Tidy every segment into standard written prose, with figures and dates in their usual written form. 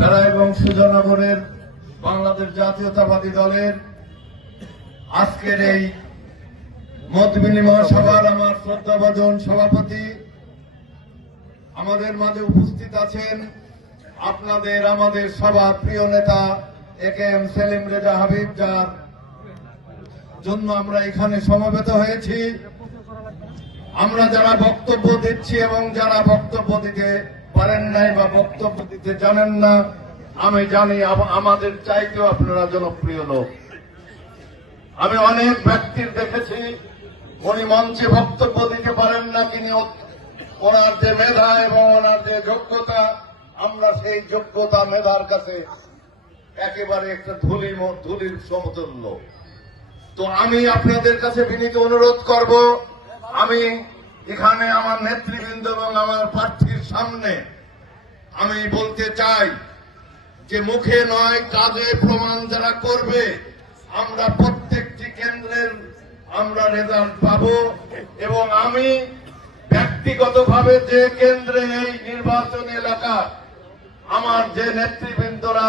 বেড়া এবং সুজানগরের বাংলাদেশ জাতীয়তাবাদী দলের আজকের এই মত বিনিময় সভার আমার শ্রদ্ধাভাজন সভাপতি আমাদের মাঝে উপস্থিত আছেন। আপনাদের আমাদের সবার প্রিয় নেতা একেএম সেলিম রেজা হাবিব, যার জন্য আমরা এখানে সমবেত হয়েছি। আমরা যারা বক্তব্য দিচ্ছি এবং যারা বক্তব্য দিতে পারেন নাই বা বক্তব্য দিতে জানেন না, আমি জানি আমাদের চাইতেও আপনারা জনপ্রিয় লোক। আমি অনেক ব্যক্তির দেখেছি উনি মঞ্চে বক্তব্য দিতে পারেন না, কিন্তু ওনার যে মেধা এবং ওনার যে যোগ্যতা, আমরা সেই যোগ্যতা মেধার কাছে একেবারে একটা ধুলির সমতুল্য। তো আমি আপনাদের কাছে বিনীত অনুরোধ করব, আমি এখানে আমার নেতৃবৃন্দ এবং আমার প্রার্থীর সামনে আমি বলতে চাই যে মুখে নয় কাজে প্রমাণ যারা করবে, আমরা প্রত্যেকটি কেন্দ্রের আমরা রেজাল্ট পাবো। এবং আমি ব্যক্তিগতভাবে যে কেন্দ্রে এই নির্বাচন এলাকা আমার যে নেতৃবৃন্দরা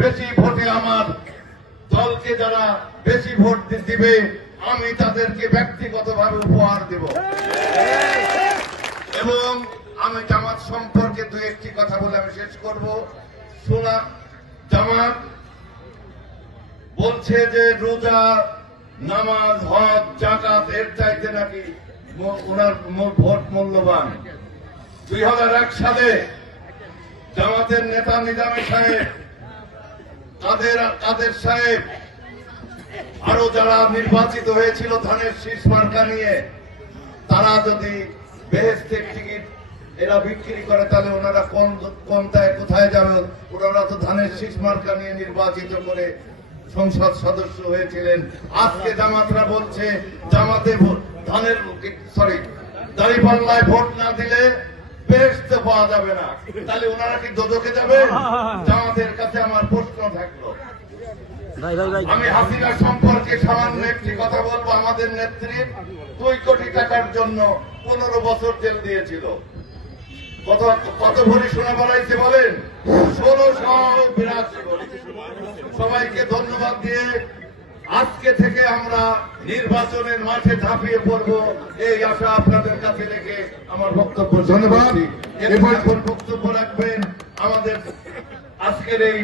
বেশি ভোটে আমার দলকে যারা বেশি ভোট দিবে, আমি তাদেরকে ব্যক্তিগতভাবে উপহার দেব। এবং আমি জামাত সম্পর্কে দু একটি কথা বলে আমি শেষ করব। শোনা জামাত বলছে যে রোজা, নামাজ, হজ, যাকাত এর চাইতে নাকি ওনার ভোট মূল্যবান। 2001 সালে জামাতের নেতা নিজামী সাহেব, কাদের সাহেব, আরো যারা নির্বাচিত হয়েছিল ধানের শীষ মার্কা নিয়ে, তারা যদি বেহেশতের টিকিট এরা বিক্রি করে তাহলে ওনারা কোথায় যাবে? ওনারা তো ধানের শীষ মার্কা নিয়ে নির্বাচিত করে সংসদ সদস্য হয়েছিলেন। আজকে জামাতরা বলছে জামাতে দাঁড়িপাল্লায় ভোট না দিলে বেহেশতে পাওয়া যাবে না, তাহলে ওনারা কি দোজখে যাবে? জামাতের কাছে আমার প্রশ্ন থাকলো। আমি হাসিনা সম্পর্কে সামান্য একটি কথা বলবো। আমাদের নেত্রী 2 কোটি টাকার জন্য 15 বছর জেল দিয়েছিল। কত ভরি সোনা বাড়াইছে বলেন? 1682 ভরি। সবাইকে ধন্যবাদ দিয়ে আজকে থেকে আমরা নির্বাচনের মাঠে ঝাঁপিয়ে পড়ব, এই আশা আপনাদের কাছে রেখে আমার বক্তব্য। ধন্যবাদ। এখন বক্তব্য রাখবেন আমাদের আজকের এই